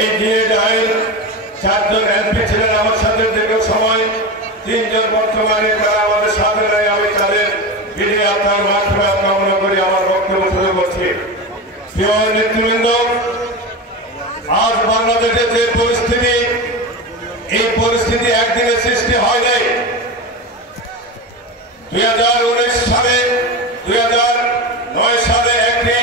এই ডিএডআইয়ের 4 জন এমপি ছিলেন আমার সাথে দীর্ঘ সময়, 3 জন বর্তমানে তারা আমাদের সাথে নেই। আমি তাদের বিধি আপনার মাধ্যমে কামনা করি আমার বক্তব্য শুরু করছি। প্রিয় নেতৃবৃন্দ, আজ বাংলাদেশের যে পরিস্থিতি, এই পরিস্থিতি একদিনে সৃষ্টি হয় নাই। 2019 সালে 2009 সালে একটি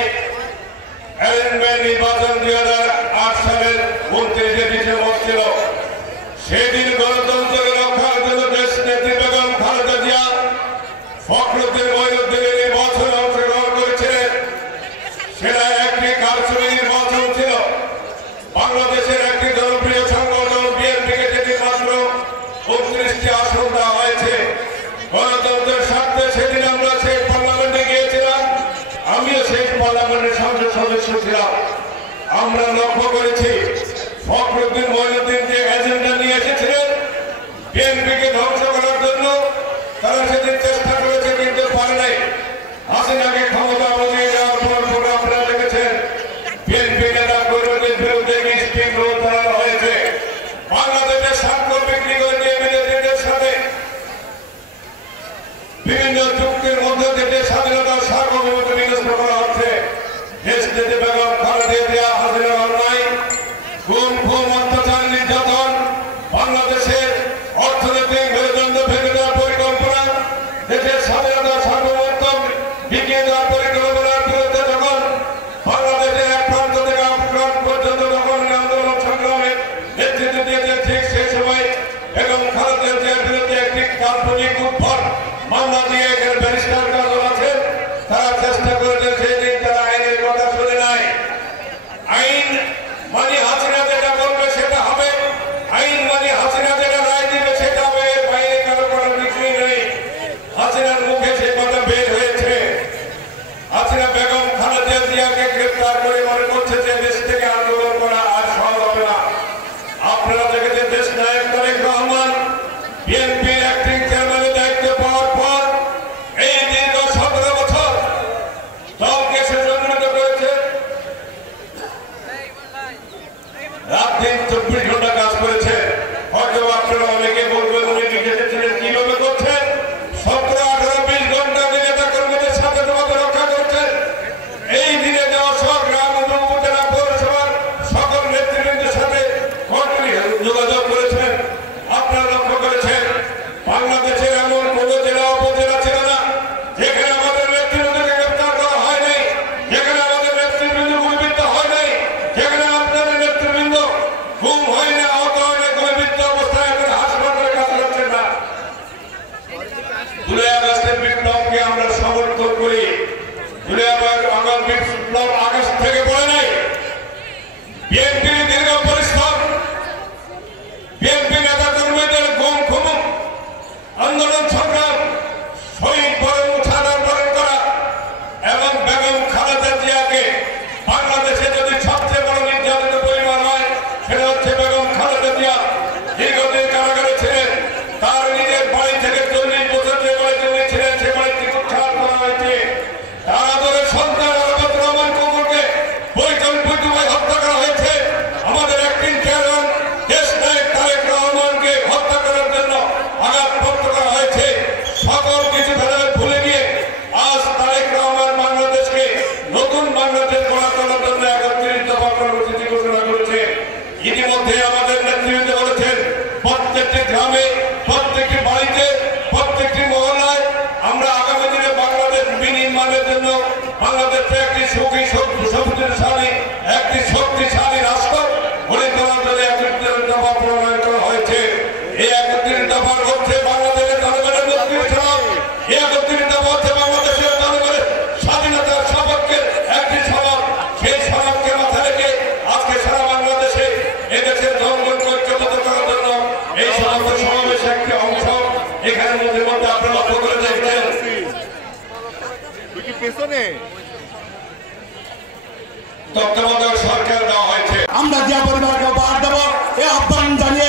অ্যামেন্ডমেন্ট নির্বাচন 2008 সালের 29শে ডিসেম্বর ছিল। সেদিন গণতন্ত্রকে রক্ষার জন্য দেশ নেত্রী বেগম খালেদা জিয়া ফখরুদ্দিন মঈনুদ্দিনের নির্বাচনে অংশগ্রহণ করেছিলেন। সেটা একটি কারচুপি নির্বাচন ছিল। বাংলাদেশের একটি জনপ্রিয় সংগঠন বিএনপিকে যেটি মাত্র 29টি আসন দেওয়া হয়েছে। গণতন্ত্রের স্বার্থে সেদিন আমরা সেই পার্লামেন্টে গিয়েছিলাম, আমিও সেই পার্লামেন্টের সংসদ সদস্য ছিলাম। আমরা লক্ষ্য করেছি ফখরুদ্দিন মঈনুদ্দিন যে এজেন্ডা নিয়ে এসেছিলেন বিএনপিকে ধ্বংস করার জন্য, তারা সেদিন চেষ্টা করেছে কিন্তু পারে নাই। হাসিনাকে ক্ষমতা বজিয়ে দেওয়ার পর পরে আপনারা দেখেছেন বিএনপি নেতা কর্মীদের বিরুদ্ধে স্টিং রোল চালানো হয়েছে। বাংলাদেশের স্বাক্ষর বিক্রি করে নিয়ে বিদেশিদের সাথে বিভিন্ন চুক্তির মধ্যে থেকে স্বাধীনতার সার্বভৌমত্ব বিনষ্ট করা হচ্ছে। দেশ থেকে বেগম খালেদা জিয়া হাসিনার অন্যায়, গুম খুন, অত্যাচার, নির্যাতন, বাংলাদেশের অর্থনৈতিক মেরুদণ্ড ভেঙে দেওয়ার পরিকল্পনা, দেশের স্বাধীনতা সার্বভৌমত্ব বিকিয়ে দেওয়ার পরিকল্পনার বিরুদ্ধে যখন বাংলাদেশের এক প্রান্ত থেকে প্রান্ত পর্যন্ত যখন আন্দোলন সংগ্রামে নেতৃত্ব দিয়েছে, ঠিক সেই সময় বেগম খালেদা জিয়ার বিরুদ্ধে একটি কাল্পনিক উদ্ভট মামলা দিয়ে এখানে ব্যারিস্টার কাজল আছেন, তারা চেষ্টা করেছে। সেই দিন তারা আইনের কথা শুনে নাই। আইন মানে হাসিনা যেটা বলবে সেটা হবে, আইন মানে হাসিনা যেটা রায় দিবে সেটা হবে, এর বাইরে কারো কোনো কিছুই নেই। হাসিনার মুখে সে কথা বের হয়েছে। হাসিনা বেগম খালেদা জিয়াকে গ্রেফতার করে মনে করছে যে দেশ থেকে আন্দোলন করা আর সহজ হবে না। আপনারা দেখেছেন দেশ নায়ক তারেক রহমান বিএনপি অ্যাক্টিং চেয়ারম্যানের দায়িত্ব পাওয়ার পর এই দীর্ঘ 17 বছর দলকে সে সংগঠিত করেছে। রাত দিন 24 ঘন্টা কাজ করেছে। হয়তো আপনারা অনেকে বলবেন উনি নিজে ছিলেন কিভাবে করছেন। 17, 18, 20 ঘন্টা নেতা কর্মীদের সাথে যোগাযোগ রক্ষা করছেন। এই দিনে যাওয়া সব গ্রাম উপজেলা পৌরসভার সকল নেতৃবৃন্দের সাথে যোগাযোগ করেছেন। আপনারা লক্ষ্য করেছেন বাংলাদেশের এমন কোন জেলা উপজেলা ছিল না যেখানে আমাদের নেতৃবৃন্দকে গ্রেফতার করা হয় নাই, যেখানে আমাদের নেতৃবৃন্দ গুলিবিদ্ধ হয় নাই, যেখানে আপনাদের নেতৃবৃন্দ গুম হয় না, আহত হয় না, গুলিবিদ্ধ অবস্থায় এখন হাসপাতালে কাজ করছেন না। জুলাই আগস্টের বিপ্লবকে আমরা সমর্থন করি। জুলাই আগস্ট বিপ্লব আগস্ট থেকে পড়ে নাই। বিএনপির দীর্ঘ পরিশ্রম, বিএনপি নেতা কর্মীদের গুম খুন, আন্দোলন সংগ্রাম, শহীদ বরণ সাধারণ বরণ করা এবং বেগম খালেদা জিয়াকে বাংলাদেশে যদি সবচেয়ে বড় নির্যাতিত পরিবার হয় সেটা হচ্ছে বেগম খালেদা জিয়া। দীর্ঘদিন কারাগারে ছিলেন। তার নিজের বাড়ি থেকে 40 বছর যে বাড়িতে উনি ছিলেন সে বাড়িতে উৎখাত করা হয়েছে। তার আদরের সন্তান আরাফাত রহমান কবরকে পরিকল্পিতভাবে হত্যা করা হয়েছে। আমাদের অ্যাক্টিং চেয়ারম্যান দেশ নায়ক তারেক রহমানকে হত্যা করার জন্য আঘাতপ্রাপ্ত করা হয়েছে। সকল কিছু তাদের ভুলে গিয়ে আজ তারেক রহমান বাংলাদেশকে নতুন বাংলাদেশ গড়া তোলার জন্য 31 দফা কর্মসূচি ঘোষণা করেছে। ইতিমধ্যে আমাদের নেতৃবৃন্দ বলেছেন প্রত্যেকটি গ্রামে, প্রত্যেকটি বাড়িতে, প্রত্যেকটি মহল্লায় আমরা আগামী দিনে বাংলাদেশ বিনির্মাণের জন্য বাংলাদেশকে একটি সুখী শক্তিশালী একটি শক্তিশালী রাষ্ট্র গড়ে তোলার জন্য 31 দফা প্রণয়ন করা হয়েছে। এই 31 দফা হচ্ছে বাংলাদেশের জনগণের মুক্তি সনদ। এই 31 দফা হচ্ছে বাংলাদেশের জনগণের স্বাধীনতার সপক্ষের একটি সনদ। সেই সনদকে মাথায় রেখে আজকে সারা বাংলাদেশে এদেশের জনগণকে ঐক্যবদ্ধ করার জন্য এই সমস্ত সমাবেশের একটি অংশ এখানে মধ্যে মধ্যে আপনারা লক্ষ্য করে দেখবেন। তত্ত্বাবধায়ক সরকার দেওয়া হয়েছে। আমরা জিয়া পরিবারকে উপহার দেব এই আহ্বান জানিয়ে